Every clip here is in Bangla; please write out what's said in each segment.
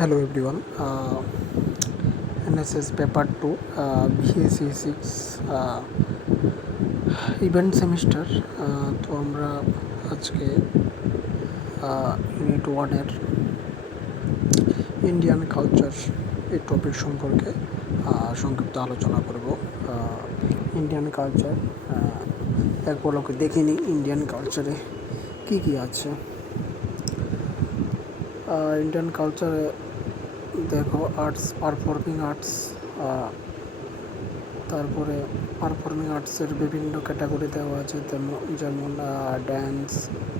Hello everyone. NSS paper 2 BSc 6 event semester. তো আমরা আজকে ইউনিট 1-এর ইন্ডিয়ান কালচার এই টপিক সম্পর্কে সংক্ষিপ্ত আলোচনা করব। ইন্ডিয়ান কালচার এক পলকে দেখে নিই ইন্ডিয়ান কালচারে কী কী আছে। ইন্ডিয়ান কালচারে দেখো আর্টস, পারফর্মিং আর্টস, তারপরে পারফর্মিং আর্টসের বিভিন্ন ক্যাটাগরি দেওয়া আছে, যেমন ড্যান্স,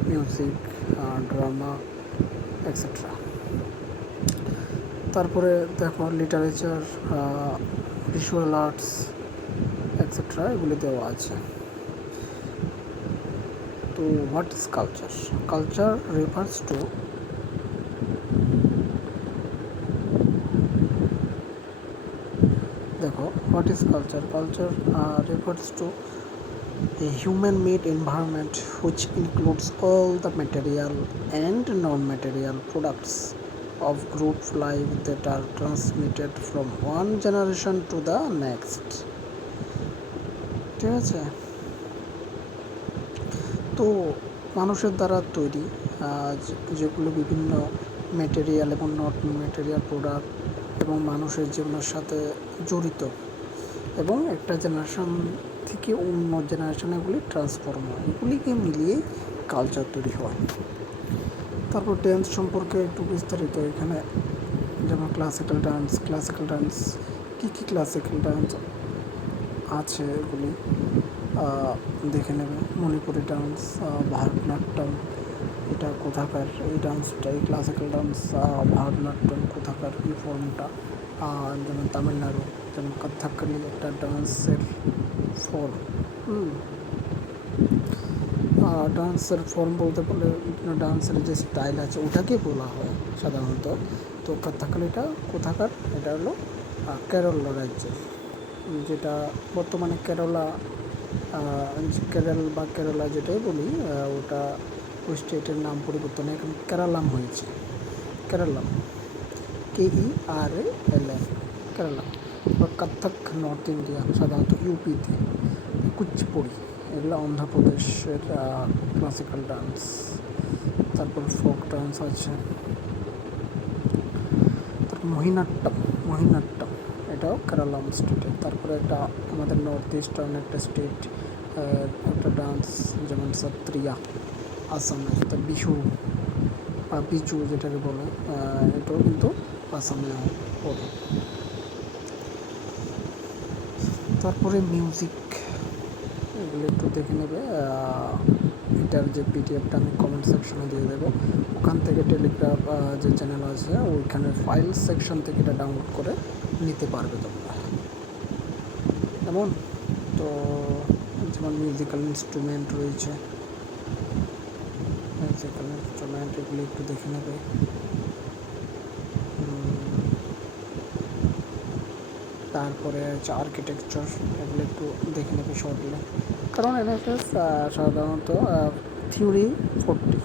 মিউজিক, ড্রামা এক্সেট্রা। তারপরে দেখো লিটারেচার, ভিজুয়াল আর্টস এক্সেট্রা এগুলি দেওয়া আছে। তো what is culture? Culture refers to দেখো what is culture? Culture refers to a human-made environment which includes all the material and non-material products of group life that are transmitted from one generation to the next. ঠিক আছে? তো মানুষের দ্বারা তৈরি যেগুলো বিভিন্ন ম্যাটেরিয়াল এবং নট ম্যাটেরিয়াল প্রোডাক্ট এবং মানুষের জীবনের সাথে জড়িত, এবং একটা জেনারেশন থেকে অন্য জেনারেশনে এগুলি ট্রান্সফর্ম হয়, এগুলিকে মিলিয়ে কালচার তৈরি হয়। তারপর ড্যান্স সম্পর্কে একটু বিস্তারিত এখানে, যেমন ক্লাসিক্যাল ডান্স কী কী ক্লাসিক্যাল ডান্স আছে এগুলি দেখে নেবে। মণিপুরি ডান্স, ভারতনাট্যম, এটা কোথাকার এই ডান্সটা, এই ক্লাসিক্যাল ডান্স ভারতনাট্যম কোথাকার এই ফর্মটা, যেমন তামিলনাড়ু, যেমন কথকলি একটা ডান্সের ফর্ম। ডান্সের ফর্ম বলতে বলে ডান্সের যে স্টাইল আছে ওটাকে বলা হয় সাধারণত। তো কথকলিটা কোথাকার? এটা হলো কেরলা রাজ্যের, যেটা বর্তমানে কেরল বা কেরালা যেটাই বলি, ওটা ওই স্টেটের নাম পরিবর্তন হয়ে এখন কেরালাম হয়েছে। কেরালাম, KERALM, কেরালা। বা কত্থক নর্থ ইন্ডিয়া, সাধারণত ইউপিতে। কুচিপুড়ি এগুলো অন্ধ্রপ্রদেশের ক্লাসিক্যাল ডান্স। তারপর ফোক ডান্স আছে। তারপর মোহিনাট্টম এটাও কেরালাম স্টেটের। তারপরে একটা আমাদের নর্থ ইস্টার্ন একটা স্টেট একটা ডান্স, যেমন সত্রিয়া আসামে, তো বিহু বা বিচু যেটাকে বলে, এটাও কিন্তু আসামে পড়ে। তারপরে মিউজিক, এগুলো একটু দেখে নেবে। এটার যে পিডিএফটা আমি কমেন্ট সেকশনে দিয়ে দেবো, ওখান থেকে টেলিগ্রাফ যে চ্যানেল আছে ওইখানে ফাইল সেকশন থেকে এটা ডাউনলোড করে নিতে পারবে তোমরা। তো যেমন মিউজিক্যাল ইনস্ট্রুমেন্ট রয়েছে, এগুলি একটু দেখে নেবে। তারপরে হচ্ছে আর্কিটেকচার, এগুলো একটু দেখে নেবে শর্টলি, কারণ NSS সাধারণত থিওরি 40,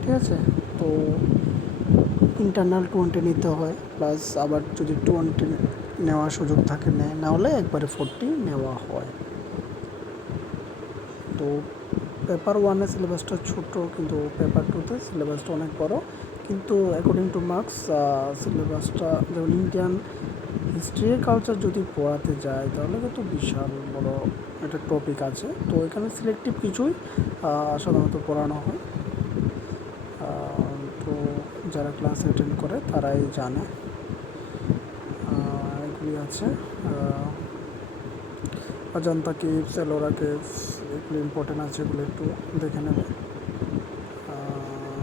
ঠিক আছে? তো ইন্টারনাল 20 নিতে হয়, প্লাস আবার যদি 20 নেওয়ার সুযোগ থাকে না হলে একবারে 40 নেওয়া হয়। তো পেপার 1-এ সিলেবাসটা ছোটো, কিন্তু পেপার 2-তে সিলেবাসটা অনেক বড়, কিন্তু অ্যাকর্ডিং টু মার্কস সিলেবাসটা, যেমন ইন্ডিয়ান হিস্ট্রি কালচার যদি পড়াতে যায় তাহলে কিন্তু বিশাল বড় একটা টপিক আছে। তো এখানে সিলেক্টিভ কিছুই সাধারণত পড়ানো হয়। তো যারা ক্লাস অ্যাটেন্ড করে তারাই জানে। এগুলি আছে অজন্তা কেভস, এলোরা কেভস, এগুলো ইম্পর্টেন্ট আছে, এগুলো একটু দেখে নেবে।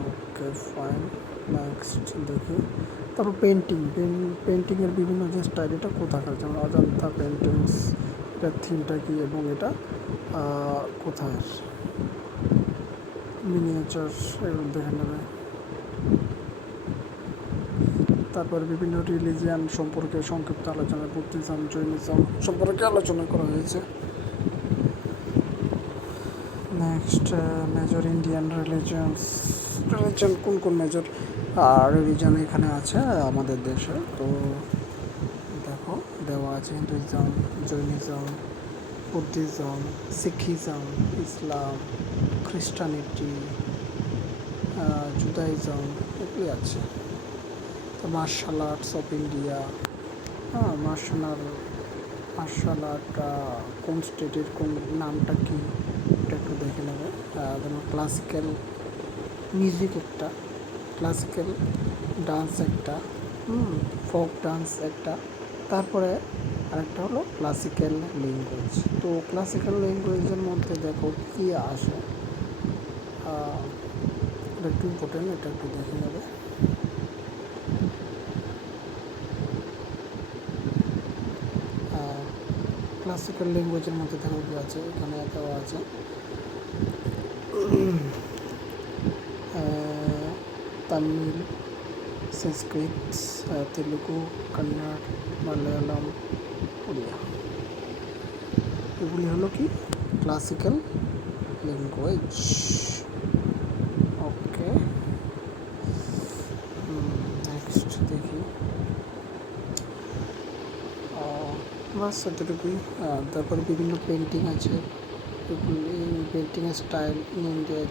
ওকে ফাইন, নেক্সট দেখি। তারপর পেন্টিংয়ের বিভিন্ন যে স্টাইল, এটা কোথাকার, যেমন অজন্তা পেন্টিংস, এটার থিমটা কী এবং এটা কোথায়, মিনিয়েচার, এগুলো দেখে নেবে। তারপর বিভিন্ন রিলিজিয়ান সম্পর্কে সংক্ষিপ্ত আলোচনা, বুদ্ধিজম, জৈনিজম সম্পর্কে আলোচনা করা হয়েছে। নেক্সট মেজর ইন্ডিয়ান রিলিজন কোন মেজর আর রিলিজন এখানে আছে আমাদের দেশে। তো দেখো দেওয়া আছে হিন্দুইজম, জৈনিজম, বুদ্ধিজম, শিখিজম, ইসলাম, খ্রিস্টানিটি, জুদাইজম, এগুলি আছে। তো মার্শাল আর্টস অফ ইন্ডিয়া, হ্যাঁ মার্শাল আর্ট কোন স্টেটের কোন নামটা কী এটা একটু দেখে নেবে। যেমন ক্লাসিক্যাল মিউজিক একটা, ক্লাসিক্যাল ডান্স একটা, ফোক ডান্স একটা, তারপরে আরেকটা হলো ক্লাসিক্যাল ল্যাঙ্গুয়েজ। তো ক্লাসিক্যাল ল্যাঙ্গুয়েজের মধ্যে দেখো কী আসে, এটা একটু ইম্পর্টেন্ট, এটা একটু দেখে নেবে। ক্লাসিক্যাল ল্যাঙ্গুয়েজের মধ্যে দেখো কী আছে, এখানে দেওয়া আছে তামিল, সংস্কৃত, তেলুগু, কন্নড়, মালয়ালম, উড়িয়া। এগুলি হলো কি ক্লাসিক্যাল ল্যাঙ্গুয়েজ। ওকে, নেক্সট দেখি। বাস এতটুকুই। তারপরে বিভিন্ন পেন্টিং আছে, এগুলি পেন্টিংয়ের স্টাইল ইন ইন্ডিয়া,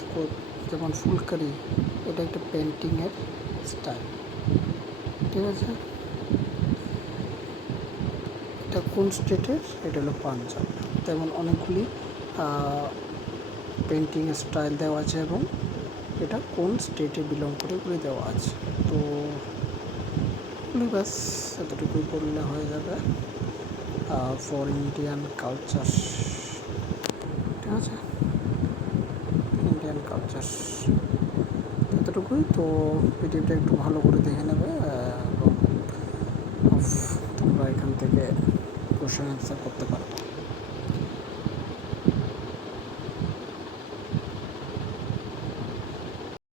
যেমন ফুলকারি, এটা একটা পেন্টিংয়ের স্টাইল, ঠিক আছে। এটা কোন স্টেটের, এটা হলো পাঞ্জাব। তেমন অনেকগুলি পেন্টিং স্টাইল দেওয়া আছে এবং এটা কোন স্টেটে বিলং করে এগুলি দেওয়া আছে। তো ব্যাস এতটুকুই বললে হয়ে যাবে ফর ইন্ডিয়ান কালচার, ঠিক আছে, ইন্ডিয়ান কালচার এতটুকুই। তো ভিডিওটা একটু ভালো করে দেখে নেবে এবং তোমরা এখান থেকে কোশ্চেন অ্যান্সার করতে পারবে।